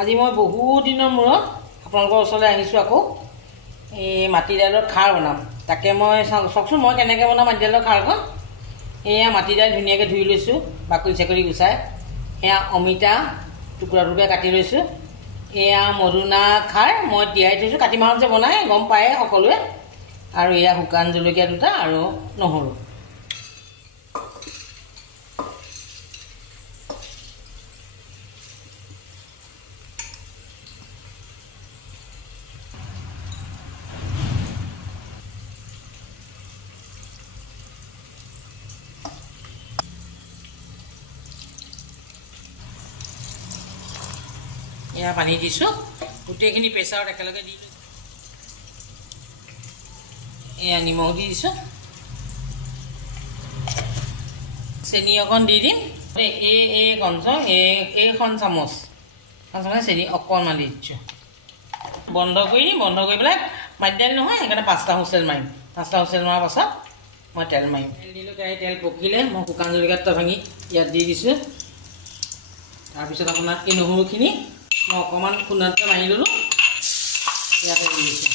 আজি মই বহুত দিনৰ মূৰত আপোনালোকৰ ওচৰলৈ আহিছোঁ আকৌ এই মাটি দাইলৰ খাৰ বনাম। তাকে মই চাওকচোন মই কেনেকৈ বনাম মাটি দাইলৰ খাৰখন। এয়া মাটি দাইল ধুনীয়াকৈ ধুই লৈছোঁ, বাকলি চাকলি গুচাই। এয়া অমিতা টুকুৰা টুকুৰা কাটি লৈছোঁ। এয়া মদুনা খাৰ মই তিয়াই থৈছোঁ, কাতি মাহত যে বনাই গম পায়ে সকলোৱে। আৰু এয়া শুকান জলকীয়া দুটা আৰু নহৰু। এয়া পানী দিছোঁ, গোটেইখিনি প্ৰেছাৰত একেলগে দি লৈছোঁ। এয়া নিমখ দি দিছোঁ, চেনি অকণ দি দিম। এইখন চামুচ চেনি অকণমান দি দিছোঁ। বন্ধ কৰি দিম, বন্ধ কৰি পেলাই মাটি দাইল নহয় সেইকাৰণে 5টা হুইচেল মাৰিম। 5টা হুইচেল মৰাৰ পাছত মই তেল মাৰিম। তেল দিলোঁ, তেল পকিলে মই শুকান জলকীয়া দুটা ভাঙি ইয়াত দি দিছোঁ। তাৰপিছত আপোনাৰ এই নহৰুখিনি মই অকণমান খুন্দাতে মাৰি ল'লোঁ, ইয়াতে দি দিছোঁ।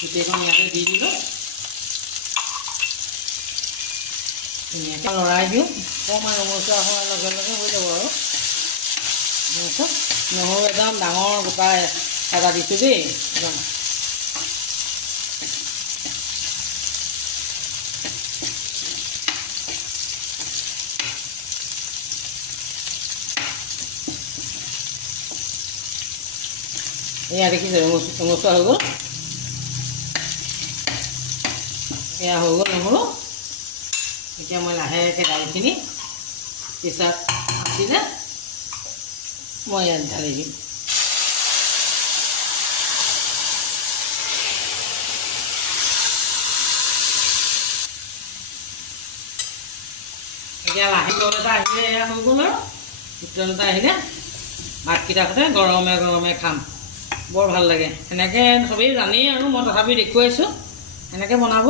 গোটেইখন ইয়াতে দি দিলোঁ, ধুনীয়াকৈ লৰাই দিওঁ। অকণমান ৰঙচুৱা হোৱাৰ লগে লগে হৈ যাব আৰু। নহৰু একদম ডাঙৰ গোটা এটা দিছোঁ দেই, একদম এয়া দেখিছে ৰঙচুৱা হৈ গ'ল। এয়া হৈ গ'ল নহৰু। এতিয়া মই লাহেকৈ দাইলখিনি প্ৰেছাৰত আছিলে মই ইয়াত ঢালি দিম। এতিয়া লাহে তল এটা আহিলে এয়া হৈ গ'ল আৰু। তল এটা আহিলে ভাতকেইটা সৈতে গৰমে গৰমে খাম, বৰ ভাল লাগে। এনেকৈ চবেই জানেই আৰু মই তথাপি দেখুৱাইছোঁ, এনেকৈ বনাব।